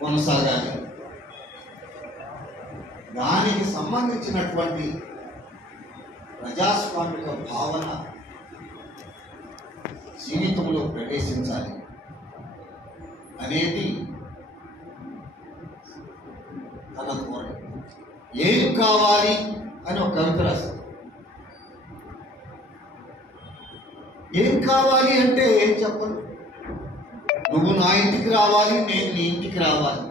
కొనసాగాలి. దానికి సంబంధించినటువంటి ప్రజాస్వామిక భావన జీవితంలో ప్రవేశించాలి అనేది తన ధోరణి. ఏం కావాలి అని ఒక కవిత రాశారు. ఏం కావాలి అంటే ఏం చెప్పను, నువ్వు నా ఇంటికి రావాలి, నేను నీ ఇంటికి రావాలి,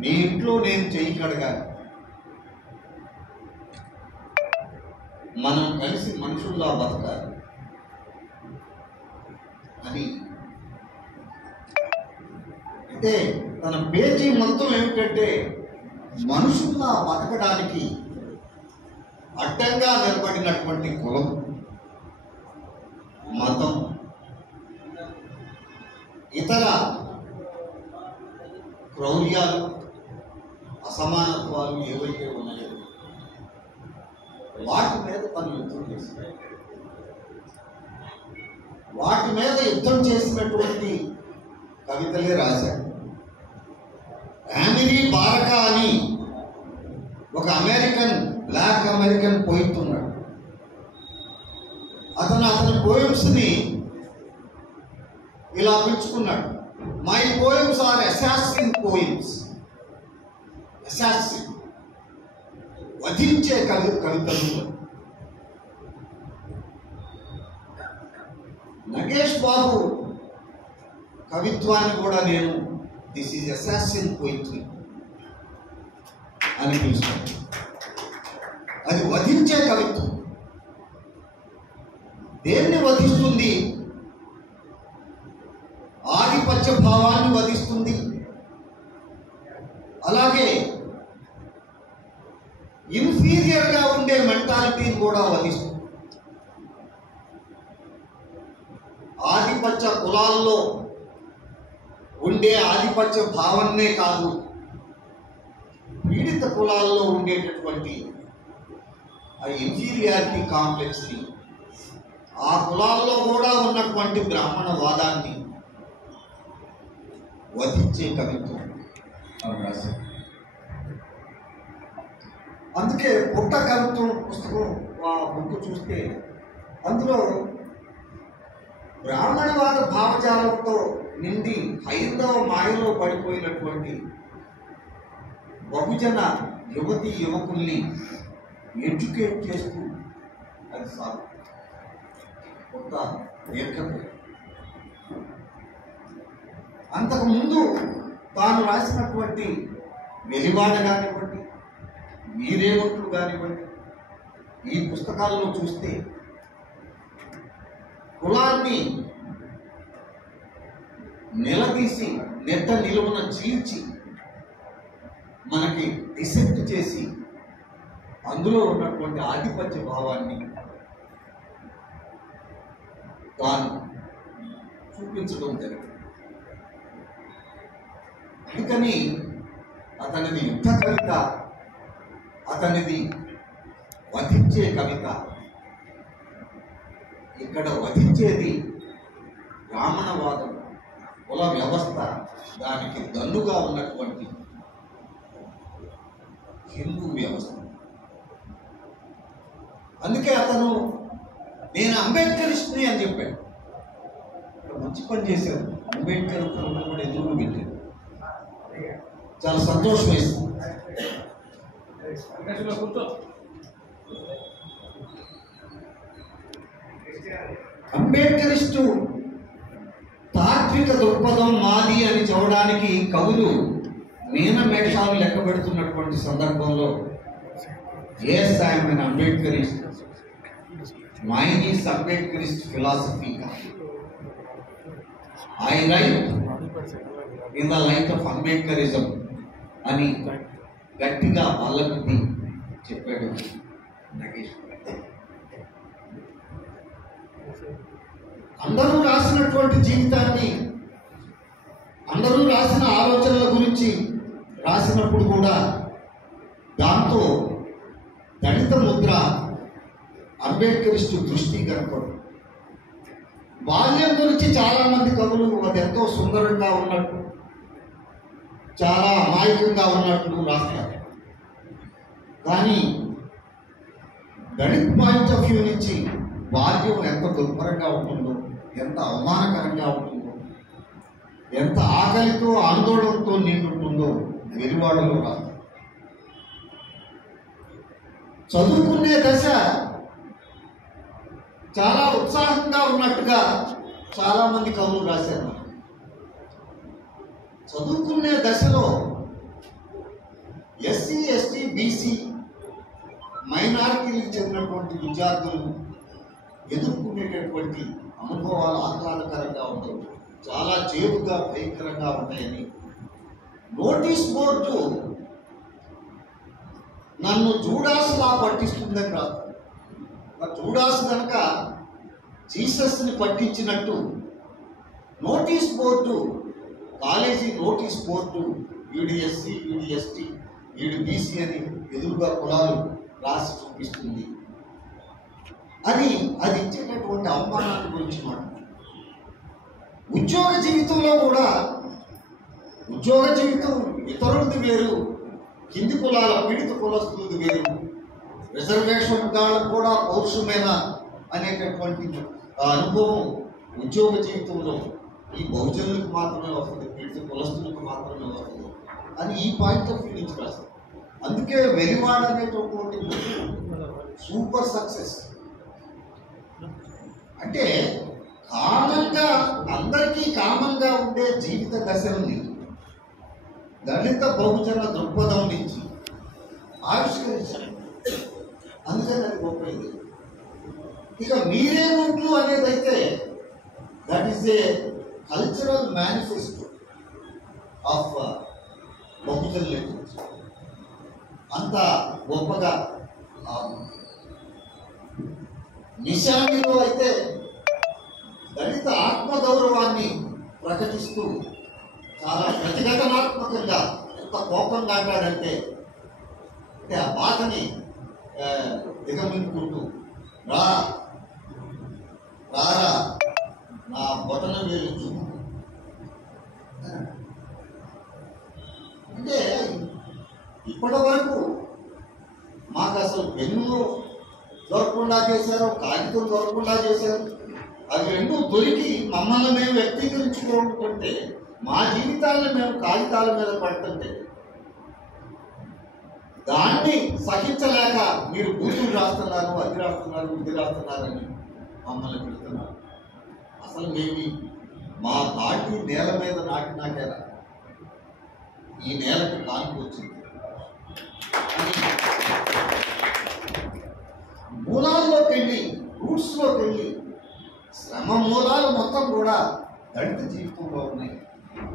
నీ ఇంట్లో నేను చెయ్యి కడగాలి, మనం కలిసి మనుషుల్లా బతకాలి అని. అంటే తన పేజీ మొత్తం ఏమిటంటే మనుషుల్లా బతకడానికి అడ్డంగా నిలబడినటువంటి కులం, మతం, ఇతర క్రౌర్యాలు, అసమానత్వాలు ఏవైతే ఉన్నాయో వాటి మీద తను యుద్ధం చేశాడు. వాటి మీద యుద్ధం చేసినటువంటి కవితలే రాశాడు. యామిరీ బారకా అని ఒక బ్లాక్ అమెరికన్ పోయిట్ ఉన్నాడు. అతని పోయమ్స్ని ఇలా పిలుచుకున్నాడు, my poems are assassin poems. Assassin, వధించే కవితలు. నగేష్ బాబు కవిత్వాన్ని కూడా నేను దిస్ ఈజ్ అసాసిన్ పోయిట్రీ అని పిలుస్తాను. అది వధించే కవిత్వం. దేన్ని వధిస్తుంది? ఆధిపత్య భావాన్ని వధిస్తుంది, అలాగే ఇన్ఫీరియర్గా ఉండే మెంటాలిటీని కూడా వధిస్తుంది. ఆధిపత్య కులాల్లో ఉండే ఆధిపత్య భావన్నే కాదు, పీడిత కులాల్లో ఉండేటటువంటి ఆ ఇన్ఫీరియారిటీ కాంప్లెక్స్ని, ఆ కులాల్లో కూడా ఉన్నటువంటి బ్రాహ్మణవాదాన్ని వధించే కవిత్వం రాశారు. అందుకే పుట్ట కవిత్వం పుస్తకం ఆ బుక్ చూస్తే అందులో బ్రాహ్మణవాద భావజాలంతో నిండి హైందవ మాయలో పడిపోయినటువంటి బహుజన యువతి యువకుల్ని ఎడ్యుకేట్ చేస్తూ అది సాగు కొత్త దీర్ఘం. అంతకుముందు తాను రాసినటువంటి వెలివాడ కానివ్వండి, వీరేవట్లు కానివ్వండి, ఈ పుస్తకాల్లో చూస్తే కులాన్ని నిలదీసి నెట్ట నిలువున చీల్చి మనకి డిసెక్ట్ చేసి అందులో ఉన్నటువంటి ఆధిపత్య భావాన్ని తాను చూపించడం జరిగింది. అందుకని అతనిది యుద్ధ కవిత, అతనిది వధించే కవిత. ఇక్కడ వధించేది బ్రాహ్మణవాదం, కుల వ్యవస్థ, దానికి దన్నుగా ఉన్నటువంటి హిందూ వ్యవస్థ. అందుకే అతను నేను అంబేద్కరిస్ట్ని అని చెప్పాడు. మంచి పని చేశారు. అంబేద్కర్ కూడా ఎదురు పెట్టారు. చాలా సంతోషం వేస్తుంది. అంబేద్కరిస్టు తాత్విక దృక్పథం మాది అని చెప్పడానికి కవులు మీన మేషాలు లెక్క పెడుతున్నటువంటి సందర్భంలో yes I'm an Ambedkarist. Mine is Ambedkarist philosophy. I write in the light of Ambedkarism అని గట్టిగా వాళ్ళకి చెప్పాడు నగేష్. అందరూ రాసినటువంటి జీవితాన్ని, అందరూ రాసిన ఆలోచనల గురించి రాసినప్పుడు కూడా దాంతో దళిత ముద్ర, అంబేద్కరిస్టు దృష్టి కనపడు. బాల్యం గురించి చాలా మంది కవులు అది ఎంతో సుందరంగా ఉన్నట్టు, చాలా అమాయకంగా ఉన్నట్లు రాస్తారు. కానీ గణిత్ పాయింట్ ఆఫ్ వ్యూ నుంచి బాల్యం ఎంత దుర్భరంగా ఉంటుందో, ఎంత అవమానకరంగా ఉంటుందో, ఎంత ఆకలితో ఆందోళనతో నిండుంటుందో వెలువాడలో రాదు. చదువుకునే దశ చాలా ఉత్సాహంగా ఉన్నట్టుగా చాలా మంది కవులు రాశారు. చదువుకునే దశలో ఎస్సీ, ఎస్టీ, బీసీ మైనారిటీలకు చెందినటువంటి విద్యార్థులు ఎదుర్కొనేటటువంటి అనుభవాలు ఆహ్లాదకరంగా ఉండవు, చాలా చేరుగా భయంకరంగా ఉంటాయని నోటీస్ బోర్డు నన్ను జూడాసులా పట్టిస్తుందని రాదు. జూడాసు కనుక జీసస్ని పట్టించినట్టు notice board, college notice board వీడి ఎస్సీ, వీడి ఎస్టీ, వీడి బీసీ అని ఎదురుగా కులాలు రాసి చూపిస్తుంది. అది ఇచ్చేటటువంటి అవమానాన్ని గురించి మాట్లాడు. ఉద్యోగ జీవితంలో కూడా, ఉద్యోగ జీవితం ఇతరులది వేరు, కింది కులాల పీడిత కులస్తులది వేరు, రిజర్వేషన్ గాళ్ళకు కూడా పౌరుషమైన అనేటటువంటి అనుభవం ఉద్యోగ జీవితంలో ఈ బహుజనులకు మాత్రమే వస్తుంది, పీడిత కులస్తులకు మాత్రమే వస్తుంది అని ఈ పాయింట్ ఆఫ్ వ్యూ నుంచి రాస్తారు. అందుకే వెలివాడ అనేటటువంటి సూపర్ సక్సెస్. అంటే కామన్గా అందరికీ కామన్గా ఉండే జీవిత దశల్ని దళిత బహుజన దృక్పథం నుంచి ఆవిష్కరించారు. అందుకని అది గొప్పది. ఇక మీరేముంట్లు అనేది అయితే that is a cultural manifesto of Bahujan literature. అంత గొప్పగా నిశానిలో అయితే దళిత ఆత్మగౌరవాన్ని ప్రకటిస్తూ చాలా ప్రతిఘటనాత్మకంగా ఎంత కోపంగా అంటాడంటే, అంటే ఆ బాధని దిగమింగుకుంటూ రారా నా బొటన వేలు చూపు. అంటే ఇప్పటి వరకు మాకు అసలు పెన్ను దొరకకుండా చేశారు, కాగితం దొరకకుండా చేశారు. అవి రెండు దొరికి మమ్మల్ని మేము వ్యక్తీకరించుకుంటుంటే, మా జీవితాలను మేము కాగితాల మీద పడుతుంటే దాన్ని సహించలేక మీరు బూతులు రాస్తున్నారు, అది రాస్తున్నారు, ఇది రాస్తున్నారని మమ్మల్ని పెడుతున్నారు. అసలు మేము మా నాటి నేల మీద నాటినాకేలా ఈ నేలకు కానుక వచ్చింది. మూలాల్లోకి వెళ్ళి, రూట్స్లోకి వెళ్ళి, శ్రమ మూలాలు మొత్తం కూడా దళిత జీవితంలో ఉన్నాయి,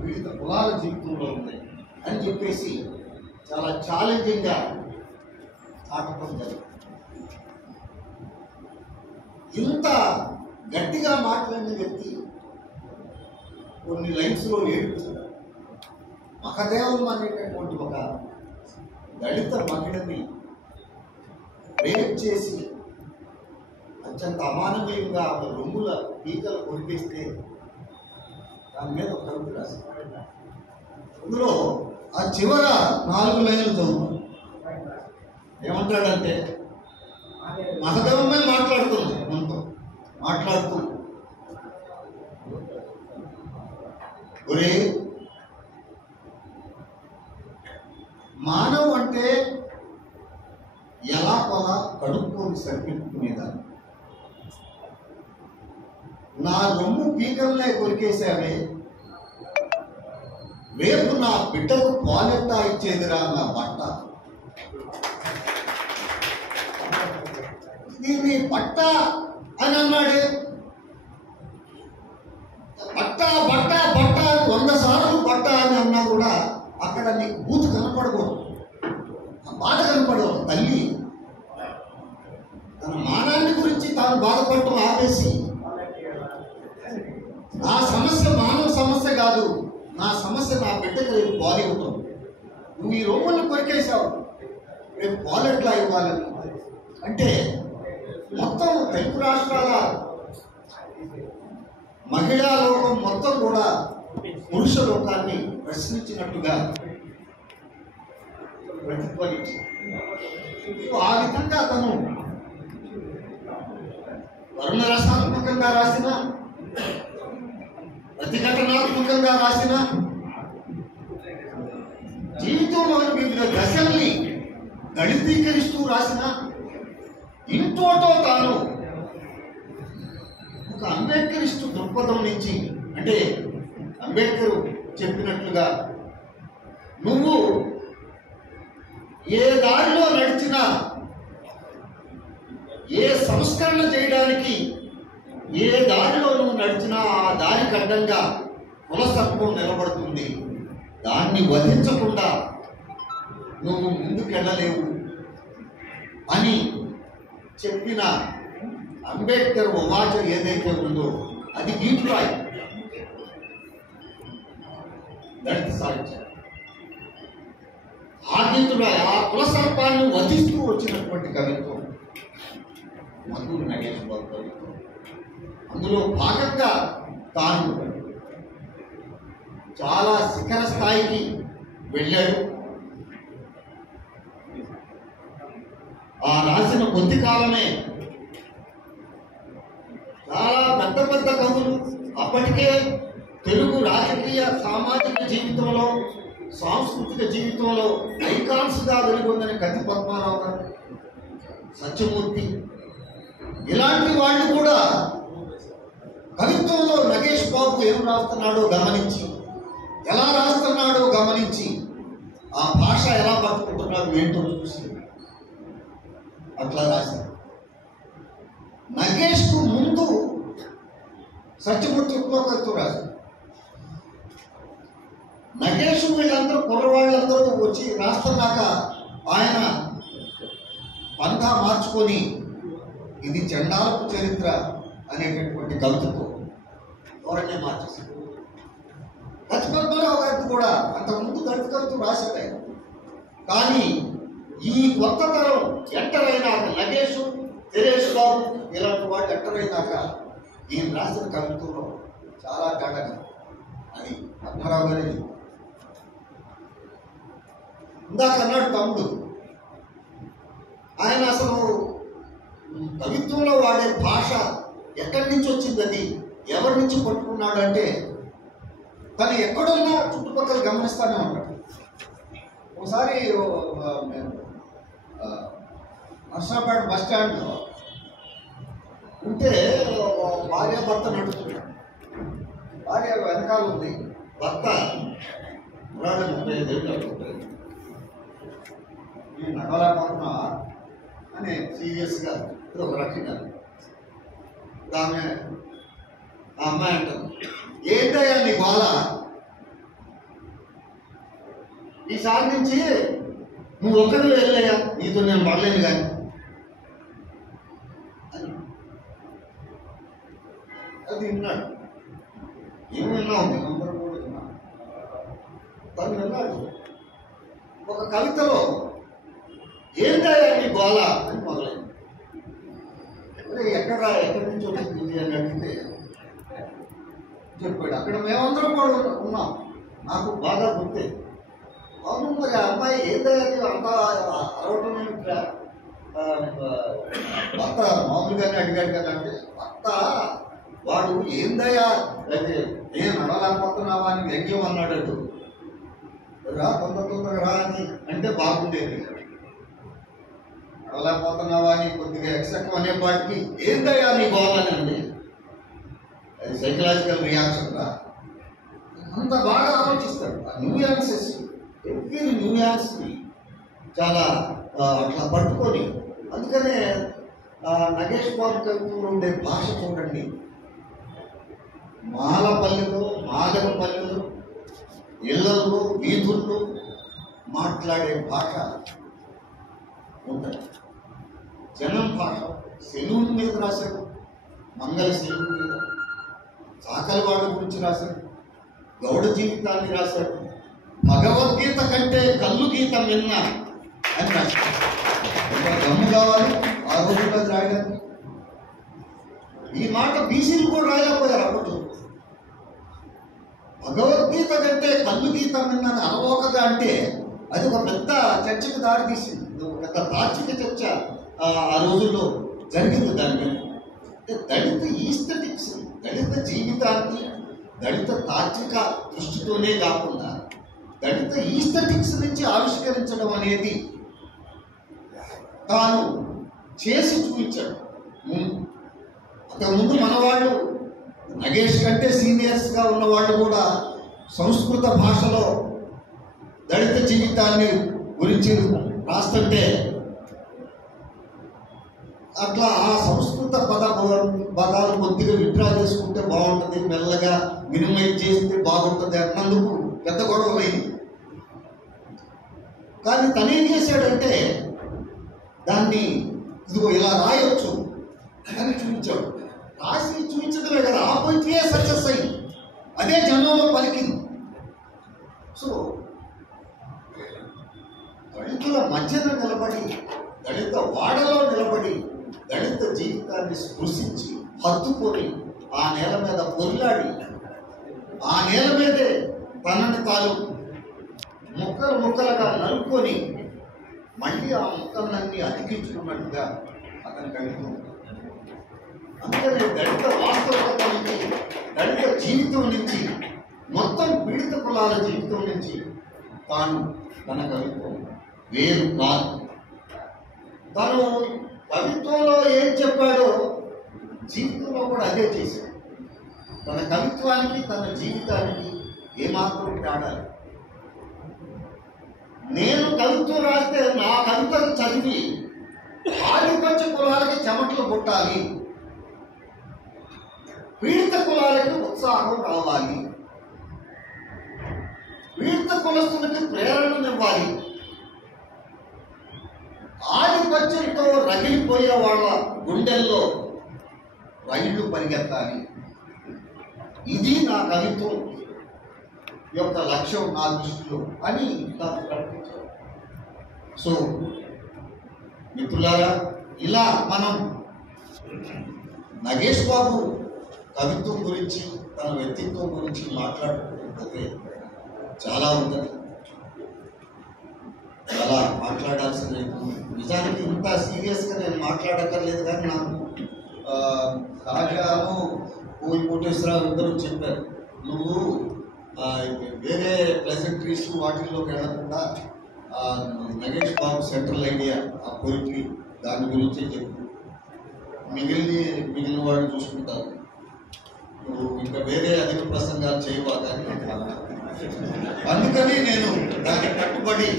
వివిధ కులాల జీవితంలో ఉన్నాయి అని చెప్పేసి చాలా ఛాలెంజింగ్గా చాటడం జరిగింది. ఇంత గట్టిగా మాట్లాడిన వ్యక్తి కొన్ని లైన్స్లో ఏడుపుతాడు. మహదేవం అనేటటువంటి ఒక దళిత మహిళని రేప్ చేసి అత్యంత అమానవీయంగా ఆమె రొమ్ముల పీకలు కొరికేస్తే దాని మీద ఒక కవిత రాశారు. అందులో ఆ చివర 4 లైన్లు చదువు. ఏమంటాడంటే, మహదేవమే మాట్లాడుతుంది, మనతో మాట్లాడుతూ, ఒరే మానవు అంటే ఎలా కొలా కడుక్కొని సరిపెట్టుకునేదాన్ని, నా రొమ్ము పీకల్నే కొరికేశావే, రేపు నా బిడ్డకు పాలెట్టా ఇచ్చేదిరా నా బట్ట. దీన్ని బట్ట అని అన్నాడే. బట్ట బట్ట బట్ట 100 సార్లు బట్ట అని అన్నా కూడా అక్కడ నీకు బూతు కనపడకూడదు, ఆ బాధ కనపడదు. తల్లి తన మానాన్ని గురించి తాను బాధపడటం ఆపేసి, నా సమస్య మానవ సమస్య కాదు, నా సమస్య నా బిడ్డకు రేపు పాలు ఇవ్వటం, నువ్వు ఈ రొమ్ములను కొరికేశావు, రేపు పాలు ఎట్లా ఇవ్వాలని. అంటే మొత్తం తెలుగు రాష్ట్రాల మహిళా లోకం మొత్తం కూడా పురుష లోకాన్ని ప్రశ్నించినట్టుగా ప్రతిఫలించింది. ఆ విధంగా అతను వర్ణరసాత్మకంగా రాసిన, ప్రతిఘటనాత్మకంగా రాసిన, జీవితంలోని వివిధ దశల్ని గణితీకరిస్తూ రాసిన, ఇంతోటో తాను ఒక అంబేద్కరిస్టు దృక్పథం నుంచి, అంటే అంబేద్కర్ చెప్పినట్లుగా నువ్వు ఏ దారిలో నడిచినా, ఏ సంస్కరణ చేయడానికి ఏ దారిలో నువ్వు నడిచినా ఆ దారికి అడ్డంగా కులసత్వం నిలబడుతుంది, దాన్ని వధించకుండా నువ్వు ముందుకెళ్ళలేవు అని చెప్పిన అంబేద్కర్ ఉవాచ ఏదైతే ఉందో అది గీతురాయి, దళిత సాహిత్యం. ఆ గీతురాయి ఆ కులసర్పాన్ని వధిస్తూ వచ్చినటువంటి కవిత్వం మధురు నగేష్ బాబు కవిత్వం. అందులో భాగంగా తాను చాలా శిఖర స్థాయికి వెళ్ళాడు. ఆ రాసిన కొద్ది కాలమే చాలా పెద్ద పెద్ద కవులు, అప్పటికే తెలుగు రాజకీయ సామాజిక జీవితంలో సాంస్కృతిక జీవితంలో ఐకాన్స్గా వెలుగొందని కత్తి పద్మారావు గారు, సత్యమూర్తి, ఇలాంటి వాళ్ళు కూడా కవిత్వంలో నగేష్ బాబు ఏం రాస్తున్నాడో గమనించి, ఎలా రాస్తున్నాడో గమనించి, ఆ భాష ఎలా పట్టుకుంటున్నాడు ఏంటో చూసి అట్లా రాశారు. నగేష్కు ముందు సత్యమూర్తి కవిత్వం రాశారు. నగేష్ వీళ్ళందరూ కుర్రవాళ్ళందరూ వచ్చి రాస్తున్నాక ఆయన పంథా మార్చుకొని ఇది చండాలపు చరిత్ర అనేటటువంటి కవితతో ధోరణి మార్చేశారు. లక్ష్మణరావు గారికి కూడా అంతకుముందు దళిత కవిత్వం రాశాడు ఆయన. కానీ ఈ కొత్త తరం ఎంటర్ అయినాక, నగేష్, దినేష్ బాబు ఇలాంటి వాళ్ళు ఎంటర్ అయినాక ఈయన రాసిన కవిత్వంలో చాలా గడగా అది పద్మరావు గారి ఇందాక అన్నాడు తమ్ముడు, ఆయన అసలు కవిత్వంలో వాడే భాష ఎక్కడి నుంచి వచ్చింది, అది ఎవరి నుంచి పట్టుకున్నాడు అంటే తను ఎక్కడున్నా చుట్టుపక్కల గమనిస్తానే ఉంటాడు. ఒకసారి నర్సాపేట బస్ స్టాండ్లో ఉంటే భార్య భర్త నడుస్తున్నాడు. భార్య వెనకాల ఉంది, భర్త 35 ఏళ్ళు నేను నడవలేకపోతున్నా అని సీరియస్గా ఒక రకంగా ఆమె ఆ అమ్మాయి అంటారు, ఏంటయ్యా నీ గోళ, ఈసారి నుంచి నువ్వు ఒక్కడు వెళ్ళయ్యా, నీతో నేను పడలేను కానీ అది విన్నాడు. ఏమి విన్నావు, మేమందరం కూడా విన్నాం. తను విన్నాడు. ఒక కవితలో ఏంటయ్యా నీ గోళ అని మొదలైంది. ఎక్కడి నుంచి వచ్చింది అని అడిగితే చెప్పాడు, అక్కడ మేమందరం కూడా ఉన్నాం, నాకు బాగా గుర్తే. అవును మరి ఆ అమ్మాయి ఏంటయ్యా అంత అరవటం ఏమిట్రా, భర్త మామూలుగానే అడిగాడు కదా అంటే, భర్త వాడు ఏందయ్యా అయితే నేను నడవలేకపోతున్నావా అని వ్యంగ్యం అన్నాడు. రా తొందరగా రా అని అంటే బాగుండేది, నడవలేకపోతున్నావా అని కొద్దిగా ఎక్సెక్ట్ అనేపాటికి ఏందయ్యా నీ గోవాలని అండి, అది సైకలాజికల్ రియాక్షన్ రా. అంత బాగా ఆలోచిస్తాడు. ఆ న్యూయాన్సెస్, ఎవ్రీ న్యూయాన్స్ని చాలా అట్లా పట్టుకొని, అందుకనే నగేష్ బాబు కవిత్వంలో ఉండే భాష చూడండి. మాలపల్లిలో, మాదకపల్లిలో, ఇళ్లలో, వీధుల్లో మాట్లాడే భాష ఉంటుంది. జనం భాష. సెలూన్ మీద రాశాడు, మంగళ సెలూన్ మీద, చాకలివాడ గురించి రాశాడు, గౌడ జీవితాన్ని రాశాడు, భగవద్గీత కంటే కళ్ళు గీత మిన్న అని రాశాడు. ఇంకా దమ్ము కావాలి ఆ రోజుల్లో రాయడానికి. ఈ మాట బీసీలు కూడా రాయలేకపోయారు అప్పట్లో. భగవద్గీత కంటే కళ్ళు గీత నిన్నని అలవోకగా అంటే అది ఒక పెద్ద చర్చకు దారితీసింది. ఒక పెద్ద తార్కిక చర్చ ఆ రోజుల్లో జరిగింది. దాని మీద దళిత ఈస్థెటిక్స్, దళిత జీవితాన్ని దళిత తార్కిక దృష్టితోనే కాకుండా దళిత ఈస్థెటిక్స్ నుంచి ఆవిష్కరించడం అనేది తాను చేసి చూపించాడు. అంతకుముందు మన వాళ్ళు నగేష్ కంటే సీనియర్స్గా ఉన్న వాళ్ళు కూడా సంస్కృత భాషలో దళిత జీవితాన్ని గురించి రాస్తుంటే అట్లా ఆ సంస్కృత పదాలు కొద్దిగా విత్డ్రా చేసుకుంటే బాగుంటుంది, మెల్లగా మినిమైజ్ చేస్తే బాగుంటుంది అన్నందుకు పెద్ద గొడవ అయింది. కానీ తనేం చేశాడంటే దాన్ని ఇదిగో ఇలా రాయొచ్చు అని చూపించాడు. రాసి చూపించడమే కదా, ఆ పోయిట్లే సక్సెస్ అయింది, అదే జనంలో పలికింది. సో దళితుల మధ్యన నిలబడి, దళిత వాడలో నిలబడి దళిత జీవితాన్ని స్పృశించి హత్తుకొని ఆ నేల మీద పొర్లాడి ఆ నేల మీదే తనని తాను ముక్కలు ముక్కలుగా నలుపుకొని మళ్ళీ ఆ ముక్కలన్నీ అతికించుకున్నట్టుగా అతని కవిత్వం. అందుకనే దళిత వాస్తవికత నుంచి, దళిత జీవితం నుంచి, మొత్తం పీడిత కులాల జీవితం నుంచి తాను తన కవిత్వం వేరు కాదు. తను కవిత్వంలో ఏం చెప్పాడో జీవితంలో కూడా అదే చేశాడు. తన కవిత్వానికి తన జీవితానికి ఏమాత్రం తేడా. నేను కవిత్వం రాస్తే నా కవితలు చదివి ఆధిపత్య కులాలకి చెమటలు పుట్టాలి, పీడిత కులాలకి ఉత్సాహం రావాలి, పీడిత కులస్తులకి ప్రేరణనివ్వాలి, ఆధిపత్యంతో రగిలిపోయే వాళ్ళ గుండెల్లో రైళ్లు పరిగెత్తాలి. ఇది నా కవిత్వం యొక్క లక్ష్యం నా దృష్టిలో అని నాకు కనిపించారు. సో మిత్రులారా, ఇలా మనం నగేష్ బాబు కవిత్వం గురించి, తన వ్యక్తిత్వం గురించి మాట్లాడుకుంటే చాలా ఉంటుంది, చాలా మాట్లాడాల్సింది. నిజానికి ఇంత సీరియస్గా నేను మాట్లాడక్కర్లేదు, కానీ నాకు కాజాను కోటేశ్వరరావు ఇద్దరు చెప్పారు, నువ్వు వేరే ప్రెజెంటరీస్ వాటిల్లోకి వెళ్ళకుండా నగేష్ బాబు సెంట్రల్ ఐడియా ఆ పోయిట్రీ దాని గురించే చెప్పు, మిగిలిన వాళ్ళు చూసుకుంటారు, నువ్వు ఇంకా వేరే అధిక ప్రసంగాలు చేయవా. అందుకని నేను దానికి కట్టుబడి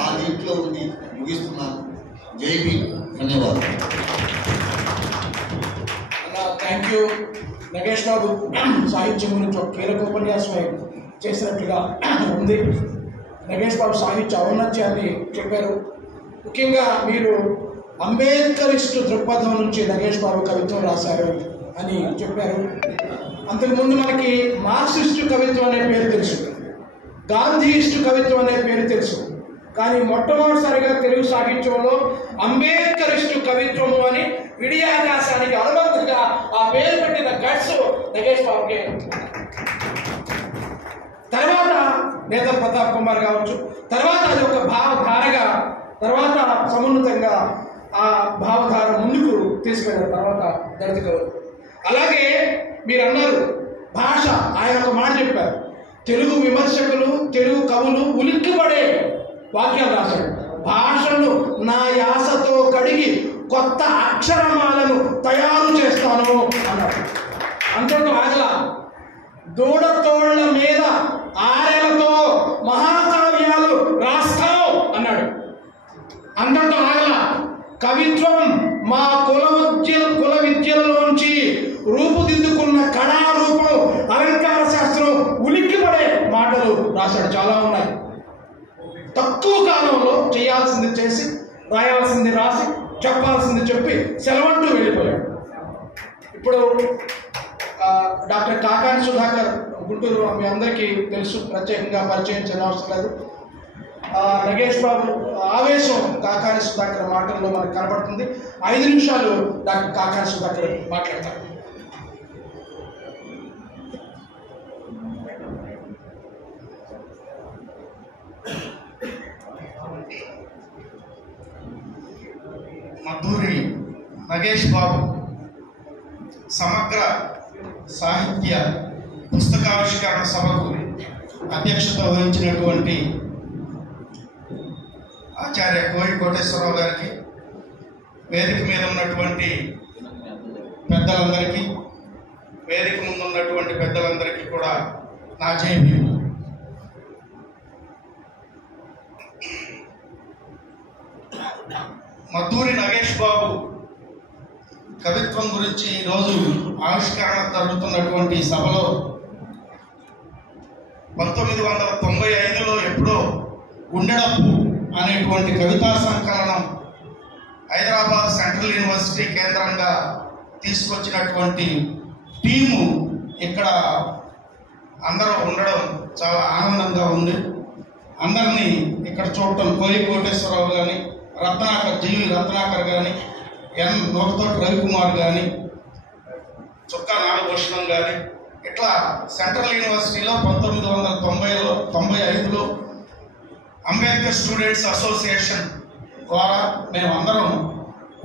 ఆ దీంట్లో ఉంది ముగిస్తున్నాను. జై భీమ్, ధన్యవాదాలు. Thank you. నగేష్ బాబు సాహిత్యం గురించి ఒక కీలక ఉపన్యాసం చేసినట్లుగా ఉంది. నగేష్ బాబు సాహిత్య ఔన్నత్యాన్ని చెప్పారు. ముఖ్యంగా మీరు అంబేద్కరిస్టు దృక్పథం నుంచి నగేష్ బాబు కవిత్వం రాశారు అని చెప్పారు. అంతకుముందు మనకి మార్క్సిస్టు కవిత్వం అనే పేరు తెలుసు, గాంధీయిస్టు కవిత్వం అనే పేరు తెలుసు, కానీ మొట్టమొదటిసారిగా తెలుగు సాహిత్యంలో అంబేద్కరిస్టు కవిత్వము అని విడియాకాశానికి అనుబంధంగా ఆ పేరు పెట్టిన గట్స్ నగేష్ బాబుకే. తర్వాత నేత ప్రతాప్ కుమార్ కావచ్చు, తర్వాత అది ఒక భావధారగా, తర్వాత సమున్నతంగా ఆ భావధార ముందుకు తీసుకెళ్ళిన తర్వాత దళిత కవులు. అలాగే మీరు అన్నారు భాష, ఆయన ఒక మాట చెప్పారు, తెలుగు విమర్శకులు, తెలుగు కవులు ఉలిక్కిపడే వాక్యాలు రాశాడు. భాషను నా యాసతో కడిగి కొత్త అక్షరమాలను తయారు చేస్తాను అన్నాడు. అంతేతో ఆగల, దూడతోళ్ల మీద ఆరెలతో మహాకావ్యాలు రాస్తాం అన్నాడు. అంతటితో ఆగల, కవిత్వం మా కుల విద్యల్లోంచి రూపుదిద్దుకున్న కళారూపం, అలంకార శాస్త్రం ఉలిక్కిపడే మాటలు రాశాడు. చాలా ఉన్నాయి. తక్కువ కాలంలో చేయాల్సింది చేసి, రాయాల్సింది రాసి, చెప్పాల్సింది చెప్పి సెలవంటూ వెళ్ళిపోయాడు. ఇప్పుడు డాక్టర్ కాకాని సుధాకర్, గుంటూరు, మీ అందరికీ తెలుసు, ప్రత్యేకంగా పరిచయం చేయడం అవసరం లేదు. నగేష్ బాబు ఆవేశం కాకాని సుధాకర్ మాటల్లో మనకు కనబడుతుంది. 5 నిమిషాలు డాక్టర్ కాకాని సుధాకర్ మాట్లాడతారు. మద్దూరి నగేష్ బాబు సమగ్ర సాహిత్య పుస్తకావిష్కరణ సభకు అధ్యక్షత వహించినటువంటి ఆచార్య కోయి కోటేశ్వరరావు గారికి, వేదిక మీద ఉన్నటువంటి పెద్దలందరికీ, వేదిక ముందు ఉన్నటువంటి పెద్దలందరికీ కూడా నా జైలు. మద్దూరి నగేష్ బాబు కవిత్వం గురించి ఈరోజు ఆవిష్కరణ జరుగుతున్నటువంటి సభలో 1995లో ఎప్పుడో గుండెడప్పు అనేటువంటి కవితా సంకలనం హైదరాబాద్ సెంట్రల్ యూనివర్సిటీ కేంద్రంగా తీసుకొచ్చినటువంటి టీము ఇక్కడ అందరూ ఉండడం చాలా ఆనందంగా ఉంది. అందరినీ ఇక్కడ చూడటం, కోయి కోటేశ్వరరావు కానీ, జీవి రత్నాకర్ కానీ, నూకతోటి రవికుమార్ కానీ, చుక్కా నాగభూషణం కానీ, ఇట్లా సెంట్రల్ యూనివర్సిటీలో 1995లో అంబేద్కర్ స్టూడెంట్స్ అసోసియేషన్ ద్వారా మేమందరం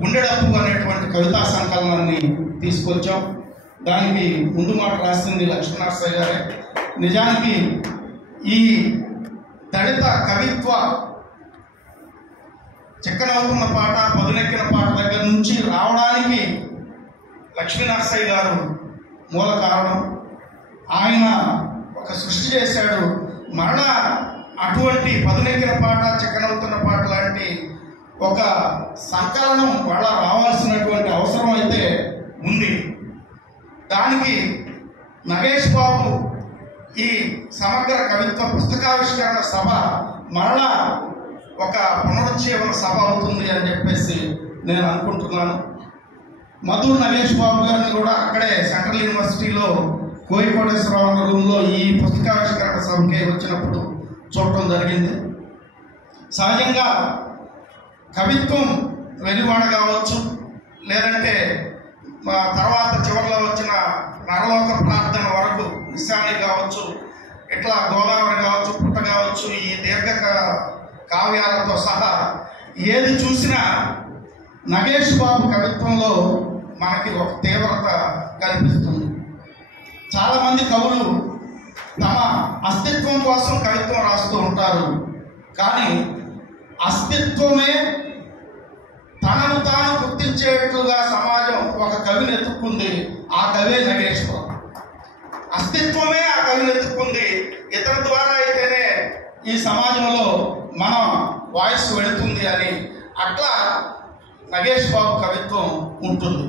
గుండెడప్పు అనేటువంటి కవితా సంకలనాన్ని తీసుకొచ్చాం. దానికి ముందు మాట రాసింది లక్ష్మీనరసయ్య గారే. నిజానికి ఈ దళిత కవిత్వ చిక్కనవుతున్న పాట, పదునెక్కిన పాట దగ్గర నుంచి రావడానికి లక్ష్మీనరసయ్య గారు మూల కారణం. ఆయన ఒక సృష్టి చేశాడు. మరలా అటువంటి పదునెక్కిన పాట, చిక్కనవుతున్న పాట లాంటి ఒక సంకలనం మరలా రావాల్సినటువంటి అవసరం అయితే ఉంది. దానికి నగేష్ బాబు ఈ సమగ్ర కవిత్వ పుస్తకావిష్కరణ సభ మరలా ఒక పునరుజ్జీవన సభ అవుతుంది అని చెప్పేసి నేను అనుకుంటున్నాను. మద్దూరి నగేష్ బాబు గారిని కూడా అక్కడే సెంట్రల్ యూనివర్సిటీలో కోయి కోటేశ్వరరావు రూమ్లో ఈ పుస్తకావిష్కరణ సభకి వచ్చినప్పుడు చూడటం జరిగింది. సహజంగా కవిత్వం వెలువాడ కావచ్చు, లేదంటే తర్వాత చివరిలో వచ్చిన నరలోక ప్రార్థన వరకు నిశాని కావచ్చు, ఇట్లా గోదావరి కావచ్చు, పుట్ట కావచ్చు, ఈ దీర్ఘ కావ్యాలతో సహా ఏది చూసినా నగేష్ బాబు కవిత్వంలో మనకి ఒక తీవ్రత కనిపిస్తుంది. చాలామంది కవులు తమ అస్తిత్వం కోసం కవిత్వం రాస్తూ ఉంటారు. కానీ అస్తిత్వమే తనను తాను గుర్తించేట్లుగా సమాజం ఒక కవిని ఎత్తుక్కుంది. ఆ కవే నగేష్ బాబు. అస్తిత్వమే ఆ కవిని ఎత్తుక్కుంది. ఇతని ద్వారా అయితేనే ఈ సమాజంలో మన వాయిస్ వెళుతుంది అని అట్లా నగేష్ బాబు కవిత్వం ఉంటుంది.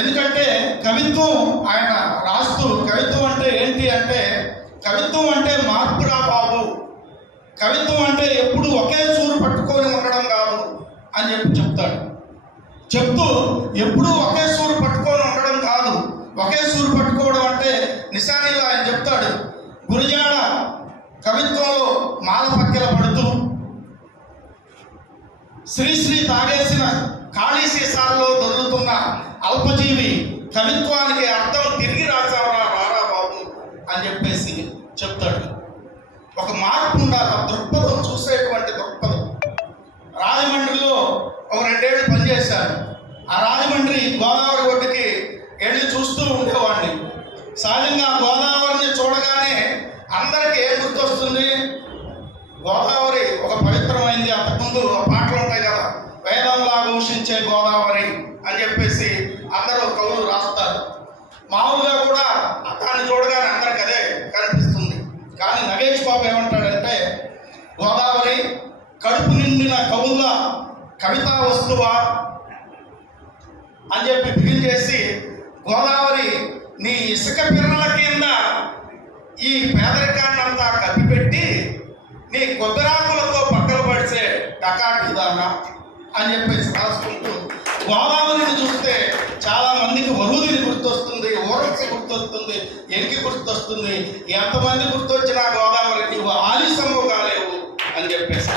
ఎందుకంటే కవిత్వం ఆయన రాస్తూ, కవిత్వం అంటే ఏంటి అంటే, కవిత్వం అంటే మార్పురా బాబు, కవిత్వం అంటే ఎప్పుడు ఒకే సూరు పట్టుకొని ఉండడం కాదు అని చెప్తాడు. చెప్తూ ఎప్పుడు ఒకే సూరు పట్టుకొని ఉండడం కాదు, ఒకే సూరు పట్టుకోవడం అంటే నిశానిలో ఆయన చెప్తాడు. గురజాడ కవిత్వంలో మాల పక్కెల పడుతూ, శ్రీశ్రీ తాగేసిన ఖాళీ సీసాల్లో దొరుకుతున్న అల్పజీవి కవిత్వానికి అర్థం తిరిగి రాసావరా రారా బాబు అని చెప్పేసి చెప్తాడు. ఒక మార్పు ఉండాలి, దృక్పథం, చూసేటువంటి దృక్పథం. రాజమండ్రిలో ఒక 2 ఏళ్ళు పనిచేశాను. ఆ రాజమండ్రి గోదావరి ఒడ్డుకి వెళ్ళి చూస్తూ ఉండేవాడిని. సహజంగా గోదావరిని చూడగానే అందరికీ ఏం గుర్తొస్తుంది? గోదావరి ఒక పవిత్రమైంది. అంతకుముందు పాటలు ఉంటాయి కదా, వేదంలా ఘోషించే గోదావరి అని చెప్పేసి అందరూ కవులు రాస్తారు. మామూలుగా కూడా దాన్ని చూడగానే అందరికి అదే కనిపిస్తుంది. కానీ నగేష్ బాబు ఏమంటాడంటే, గోదావరి కడుపు నిండిన కవుల కవితా వస్తువా అని చెప్పి బిగిన్ చేసి, గోదావరి నీ ఇసుక పిర్రల కింద ఈ పేదరికాన్ని అంతా కప్పిపెట్టి నీ కొబ్బరాకులతో పక్కన పడిసే డకాటిదానా అని చెప్పేసి రాసుకుంటూ, గోదావరిని చూస్తే చాలా మందికి వరుదిని గుర్తొస్తుంది, ఓరక్సి గుర్తొస్తుంది, ఎంకి గుర్తొస్తుంది. ఎంతమంది గుర్తొచ్చినా గోదావరి నీవు ఆలిసము కాలేవు అని చెప్పేసి,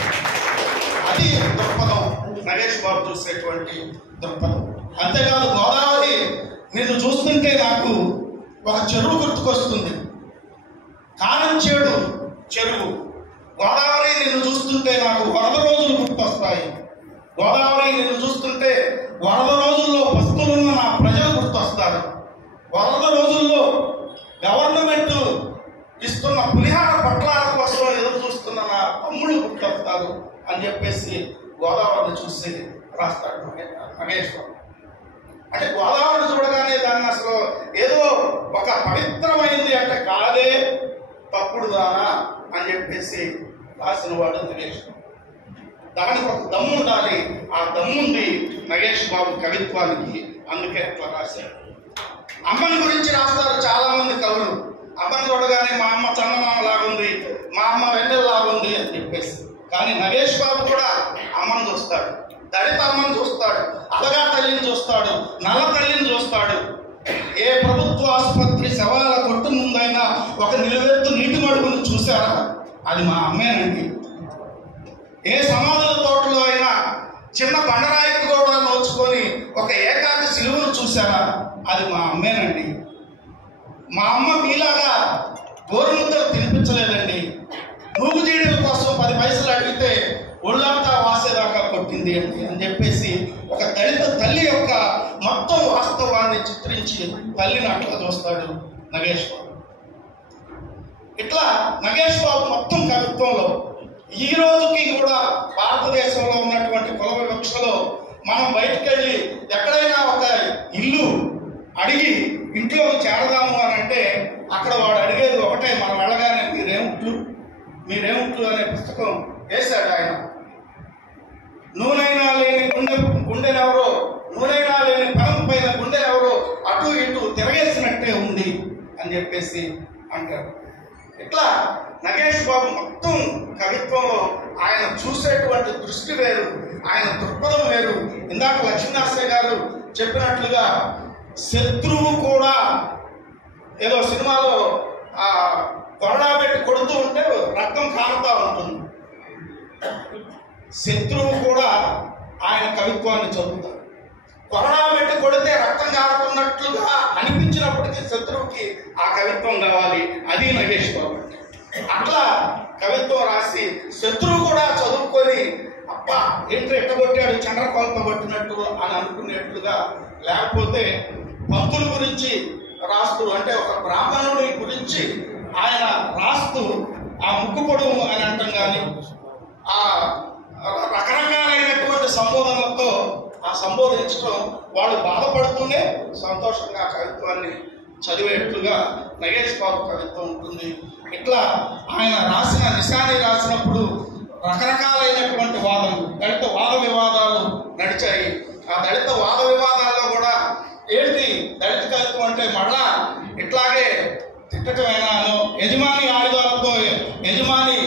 అది దృక్పథం నగేష్ బాబు చూసేటువంటి దృక్పథం. అంతేకాదు, గోదావరి నిన్ను చూస్తుంటే నాకు ఒక చెరువు గుర్తుకొస్తుంది, కారంచేడు చెరువు. గోదావరి నిన్ను చూస్తుంటే నాకు వరద రోజులు గుర్తొస్తాయి. గోదావరి నేను చూస్తుంటే వరద రోజుల్లో పస్తులున్న నా ప్రజలు గుర్తొస్తారు. వరద రోజుల్లో గవర్నమెంట్ ఇస్తున్న పులిహార పట్లాల కోసం ఎదురు చూస్తున్న నా తమ్ముడు గుర్తొస్తారు అని చెప్పేసి గోదావరిని చూసి రాస్తాడు నగేష్ బాబు. అంటే గోదావరిని చూడగానే దాన్ని అసలు ఏదో ఒక పవిత్రమైంది అంటే కాదే, తప్పుడు దానా అని చెప్పేసి రాసిన వాడు నగేష్ బాబు. దానికి ఒక దమ్ము ఉండాలి. ఆ దమ్ముంది నగేష్ బాబు కవిత్వానికి, అందుకే అట్లా రాశాడు. అమ్మని గురించి రాస్తారు చాలా మంది కవులు. అమ్మని చూడగానే మా అమ్మ చందమామ లాగుంది, మా అమ్మ వెన్నెల లాగుంది అని చెప్పేసి. కానీ నగేష్ బాబు కూడా అమ్మని చూస్తాడు, దళిత అమ్మని చూస్తాడు, అలగా తల్లిని చూస్తాడు, నల్ల తల్లిని చూస్తాడు. ఏ ప్రభుత్వ ఆసుపత్రి శవాల కొట్టు ముందైనా ఒక నిలువెత్తు నీటి మడుగును చూశారా? అది మా అమ్మేనండి. ఏ సమాధుల తోటలో అయినా చిన్న బండరాయికి కూడా నోచుకొని ఒక ఏకాకి సిలువను చూశారా? అది మా అమ్మేనండి. మా అమ్మ మీలాగా గోరుముద్దలు తినిపించలేదండి. నూగు జీడీల కోసం 10 పైసలు అడిగితే ఒళ్ళంతా వాసేదాకా కొట్టింది అని చెప్పేసి ఒక దళిత తల్లి యొక్క మొత్తం వాస్తవాన్ని చిత్రించి తల్లిని అట్లా చూస్తాడు నగేష్ బాబు. ఇట్లా నగేష్ బాబు మొత్తం కవిత్వంలో ఈ రోజుకి కూడా భారతదేశంలో ఉన్నటువంటి కుల వివక్షలో మనం బయటకు వెళ్ళి ఎక్కడైనా ఒక ఇల్లు అడిగి ఇంట్లోకి చేరదాము అని అంటే అక్కడ వాడు అడిగేది ఒకటే, మనం వెళ్ళగానే మీరేముట్లు అనే పుస్తకం వేశాడు ఆయన. నూనెైనా లేని గుండెనెవరో, నూనెైనా లేని పనం పైన గుండెనెవరో అటు ఇటు తిరగేసినట్టే ఉంది అని చెప్పేసి అంటారు. ఇట్లా నగేష్ బాబు మొత్తం కవిత్వంలో ఆయన చూసేటువంటి దృష్టి వేరు, ఆయన దృక్పథం వేరు. ఇందాక లక్ష్మీనరసయ్య గారు చెప్పినట్లుగా శత్రువు కూడా ఏదో సినిమాలో కొరడా పెట్టి కొడుతూ ఉంటే రక్తం కారుతూ ఉంటుంది. శత్రువు కూడా ఆయన కవిత్వాన్ని చదువుతారు. కొరడా పెట్టి కొడితే రక్తం కారుతున్నట్లుగా అనిపించినప్పటికీ శత్రువుకి ఆ కవిత్వం కావాలి. అది నగేష్ బాబు. అట్లా కవిత్వం రాసి శత్రువు కూడా చదువుకొని అబ్బా ఏంటో ఎట్టగొట్టాడు చంద్రకొలత కొట్టినట్టు అని అనుకునేట్లుగా, లేకపోతే భక్తుల గురించి రాస్తూ అంటే ఒక బ్రాహ్మణుడి గురించి ఆయన రాస్తూ ఆ ముక్కు పొడుము అని అంటాం కానీ ఆ రకరకాలైనటువంటి సంబోధనలతో ఆ సంబోధించడం వాళ్ళు బాధపడుతూనే సంతోషంగా కవిత్వాన్ని చదివేట్లుగా నగేష్ బాబు కవిత్వం ఉంటుంది. ఇట్లా ఆయన రాసిన నిశాని రాసినప్పుడు రకరకాలైనటువంటి వాదనలు, దళిత వాద వివాదాలు నడిచాయి. ఆ దళిత వాద వివాదాల్లో కూడా ఏంటి దళిత కవిత్వం అంటే మళ్ళా ఇట్లాగే తిట్టటమేనాను, యజమాని ఆయుధాలతో యజమాని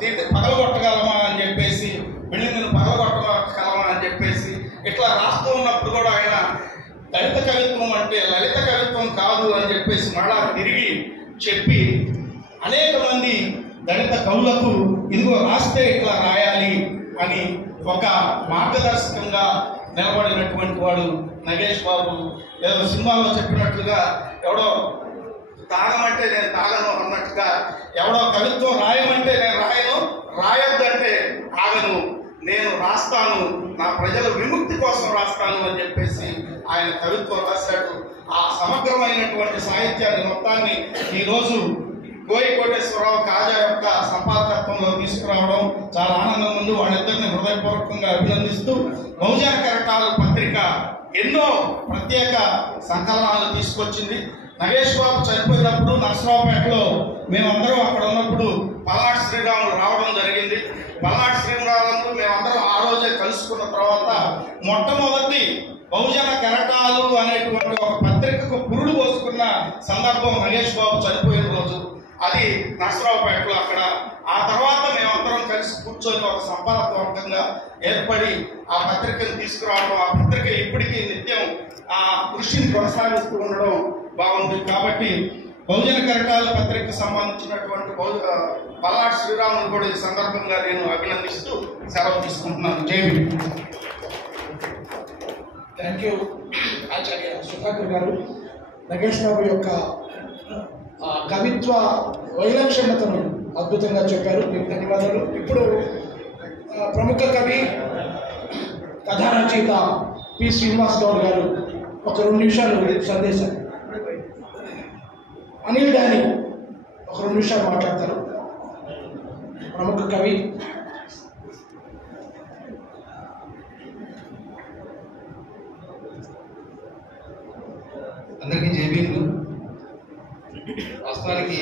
దీన్ని పగలగొట్టగలమా అని చెప్పేసి, బిల్డింగ్ను పగలగొట్టగలమా అని చెప్పేసి ఇట్లా రాస్తూ ఉన్నప్పుడు కూడా ఆయన దళిత కవిత్వం అంటే లలిత కవిత్వం కాదు అని చెప్పేసి మళ్ళా తిరిగి చెప్పి అనేక మంది దళిత కవులకు ఇదిగో రాస్తే ఇట్లా రాయాలి అని ఒక మార్గదర్శకంగా నిలబడినటువంటి వాడు నగేష్ బాబు. ఏదో సినిమాలో చెప్పినట్లుగా ఎవడో తాగమంటే నేను తాగను అన్నట్టుగా, ఎవడో కవిత్వం రాయమంటే నేను రాయను, రాయొద్దంటే ఆగను, నేను రాస్తాను, నా ప్రజల విముక్తి కోసం రాస్తాను అని చెప్పేసి ఆయన కవిత్వం రాశాడు. ఆ సమగ్రమైనటువంటి సాహిత్యాన్ని మొత్తాన్ని ఈరోజు కోయి కోటేశ్వరరావు కాజా యొక్క సంపాదకత్వంలో తీసుకురావడం చాలా ఆనందం ఉంది. వాళ్ళిద్దరిని హృదయపూర్వకంగా అభినందిస్తూ బహుజన కెరటాల పత్రిక ఎన్నో ప్రత్యేక సంకలనాలు తీసుకొచ్చింది. నగేష్ బాబు చనిపోయినప్పుడు నరసరావుపేటలో మేమందరం అక్కడ ఉన్నప్పుడు పల్నాడు శ్రీరాములు రావడం జరిగింది. పల్నాడు శ్రీరాములు మేమందరం ఆ రోజే కలుసుకున్న తర్వాత మొట్టమొదటి బహుజన కెరటాలు అనేటువంటి ఒక పత్రికకు పురుడు పోసుకున్న సందర్భం నగేష్ బాబు చనిపోయిన రోజు. అది నరసరావుపేటలో అక్కడ. ఆ తర్వాత మేమందరం కలిసి కూర్చొని ఒక సంపాదకవర్గంగా ఏర్పడి ఆ పత్రికను తీసుకురావడం, ఆ పత్రిక ఇప్పటికీ నిత్యం ఆ కృషిని కొనసాగిస్తూ ఉండడం బాగుంది. కాబట్టి బహుజన కెరటాల పత్రికకు సంబంధించినటువంటి పల్నాడు శ్రీరాములు కూడా ఈ సందర్భంగా నేను అభినందిస్తూ సెలవు తీసుకుంటున్నాను. జై భీమ్. థ్యాంక్ యూ ఆచార్య సుధాకర్ గారు. నగేష్ బాబు యొక్క కవిత్వ వైలక్షణతను అద్భుతంగా చెప్పారు. మీకు ధన్యవాదాలు. ఇప్పుడు ప్రముఖ కవి కథా రచయిత పి శ్రీనివాస్ గౌడ్ గారు ఒక 2 నిమిషాలు సందేశం. అనిల్ డాని ఒక 2 నిమిషాలు మాట్లాడతారు. ప్రముఖ కవి, అందరికీ జైబీలు. వాస్తవానికి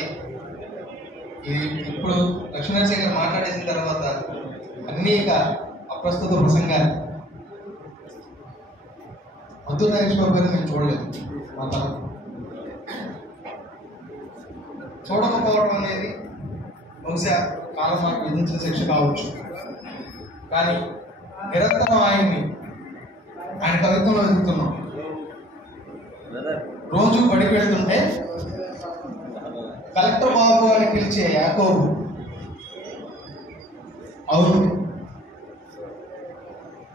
ఇప్పుడు లక్ష్మీనరసింహ మాట్లాడేసిన తర్వాత అన్నీ ఇక అప్రస్తుత ప్రసంగాలు. మధుర నాగేశ్వరరావు గారిని నేను చూడలేదు. మా తరం చూడకపోవడం అనేది బహుశా కాలం మాకు విధించిన శిక్ష కావచ్చు. కానీ నిరంతరం ఆయన కవిత్వంలో వెతుకుతున్నాం. రోజు బడికి వెళ్తుంటే కలెక్టర్ బాబు అని పిలిచే యాకోబు, అవును,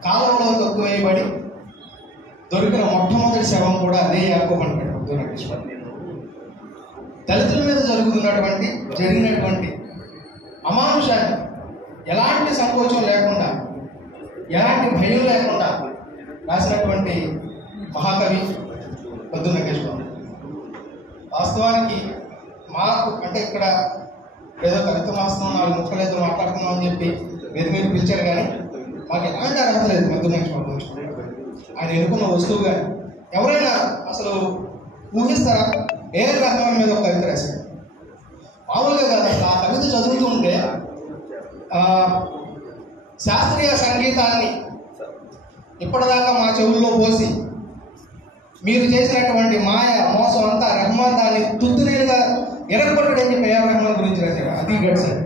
కాలంలో తొక్కువేయబడి దొరికిన మొట్టమొదటి శవం కూడా అదే యాకోబు అంటాడు మధుర నాగేశ్వరరావు. దళితుల మీద జరిగినటువంటి అమానుషాన్ని ఎలాంటి సంకోచం లేకుండా, ఎలాంటి భయం లేకుండా రాసినటువంటి మహాకవి మధుర నాగేశ్వరరావు. వాస్తవానికి మాకు అంటే ఇక్కడ ఏదో కవిత్వం రాస్తున్నాం, 4 ముక్కలు ఏదో మాట్లాడుతున్నాం అని చెప్పి మీరు పిలిచారు, కానీ మాకు ఎలాంటి అర్హత లేదు మధుర నాగేశ్వరరావు గురించి. ఆయన ఎన్నుకున్న వస్తువు కానీ ఎవరైనా అసలు ఊహిస్తారా? ఏఆర్ రెహమాన్ మీద ఒక కవిత రాశాడు. మామూలుగా కాదు, అసలు ఆ కవిత చదువుతూ ఉంటే శాస్త్రీయ సంగీతాన్ని ఇప్పటిదాకా మా చెవుల్లో పోసి మీరు చేసినటువంటి మాయ మోసం అంతా రెహమాన్ దాన్ని తుత్తునేలుగా ఎరగొట్టడని చెప్పి ఏఆర్ రెహమాన్ గురించి రాశాడు. అది గడిచాడు.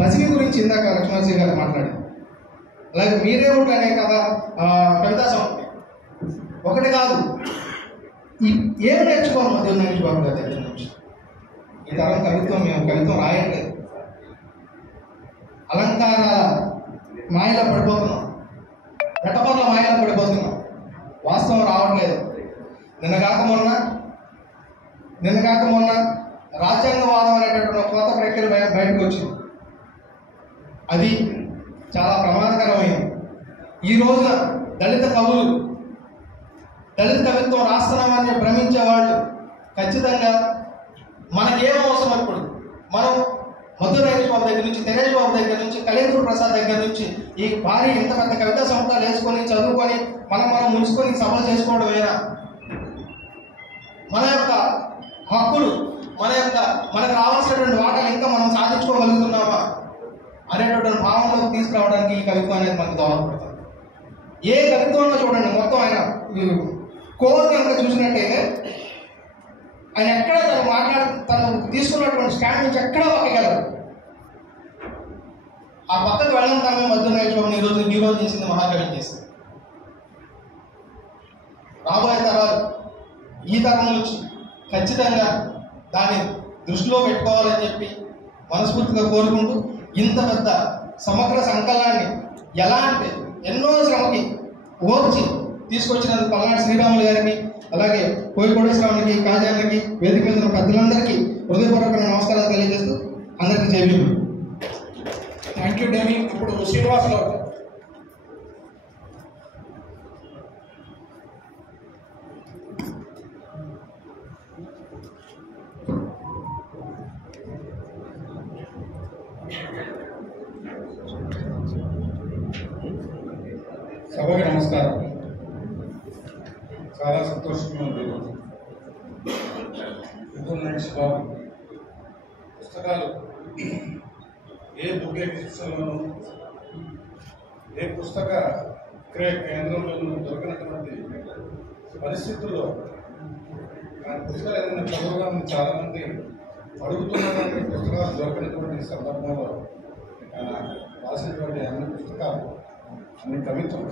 బసిని గురించి ఇందాక లక్ష్మణసింగ్ గారు మాట్లాడారు. అలాగే మీరే ఉంటానే కదా కవితా సంస్థ ఒకటి కాదు, ఏం నేర్చుకోవాలి మధుర నాగేశ్వరరావు గారి దగ్గర నుంచి. ఈ తరం మేము కవిత్వం రాయట్లేదు, అలంకారాల మాయలో పడిపోతున్నాం, మెటఫర్ల మాయలో పడిపోతున్నాం, వాస్తవం రావట్లేదు. నిన్న కాక మొన్న రాజ్యాంగవాదం అనేటటువంటి ఒక కొత్త ప్రక్రియ బయటకు వచ్చింది. అది చాలా ప్రమాదకరమైనది. ఈ రోజున దళిత కవులు దళిత కవిత్వం రాస్తున్నామని భ్రమించే వాళ్ళు ఖచ్చితంగా మనకేం అవసరం ఇప్పుడు మనం మధుర నాగేశ్వరరావు దగ్గర నుంచి, తెరేష్ బాబు దగ్గర నుంచి, కళ్యాణ్పూర్ ప్రసాద్ దగ్గర నుంచి ఈ భారీ ఇంత పెద్ద కవితా సంస్థలు వేసుకొని చదువుకొని మనం ముంచుకొని సభలు చేసుకోవడమేనా? మన యొక్క హక్కులు, మనకు రావాల్సినటువంటి వాటాలు ఇంకా మనం సాధించుకోగలుగుతున్నామా అనేటటువంటి భావనలోకి తీసుకురావడానికి ఈ కవిత్వం అనేది మనకు దోహదపడుతుంది. ఏ కవిత్వంలో చూడండి, మొత్తం ఆయన కోర్ కనుక చూసినట్టయితే ఆయన ఎక్కడ తను తీసుకున్నటువంటి స్టాండ్ నుంచి ఎక్కడ పక్కగలరు. ఆ పక్కకు వెళ్ళడం తమే మధుర నాగేశ్వరరావు ఈ రోజు చేసింది మహాకవి చేసింది. రాబోయే తరాలు ఈ తరం నుంచి ఖచ్చితంగా దాన్ని దృష్టిలో పెట్టుకోవాలని చెప్పి మనస్ఫూర్తిగా కోరుకుంటూ, ఇంత పెద్ద సమగ్ర సంకలనాన్ని ఎన్నో శ్రమకి ఓర్చి తీసుకొచ్చినందుకు పల్నాడు శ్రీరాములు గారికి, అలాగే కోయికోటేశ్వరావునికి, కాజానికి, వేదిక మీద ఉన్న పెద్దలందరికీ హృదయపూర్వక నమస్కారాలు తెలియజేస్తూ అందరికీ జైలు. Thank you Danny. ఇప్పుడు శ్రీనివాస్ గారు. సభకి నమస్కారం. చాలా సంతోషంగా ఉంది. బాబు పుస్తకాలు ఏ బుక్ ఎగ్జిబిషన్లోనూ, ఏ పుస్తక విక్రయ కేంద్రంలోనూ దొరికినటువంటి పరిస్థితుల్లో ఆ పుస్తకాలు ఏదైనా చదవడానికి చాలామంది అడుగుతున్నటువంటి పుస్తకాలు దొరికినటువంటి సందర్భంలో రాసినటువంటి అన్ని పుస్తకాలు, అన్ని కవిత్వం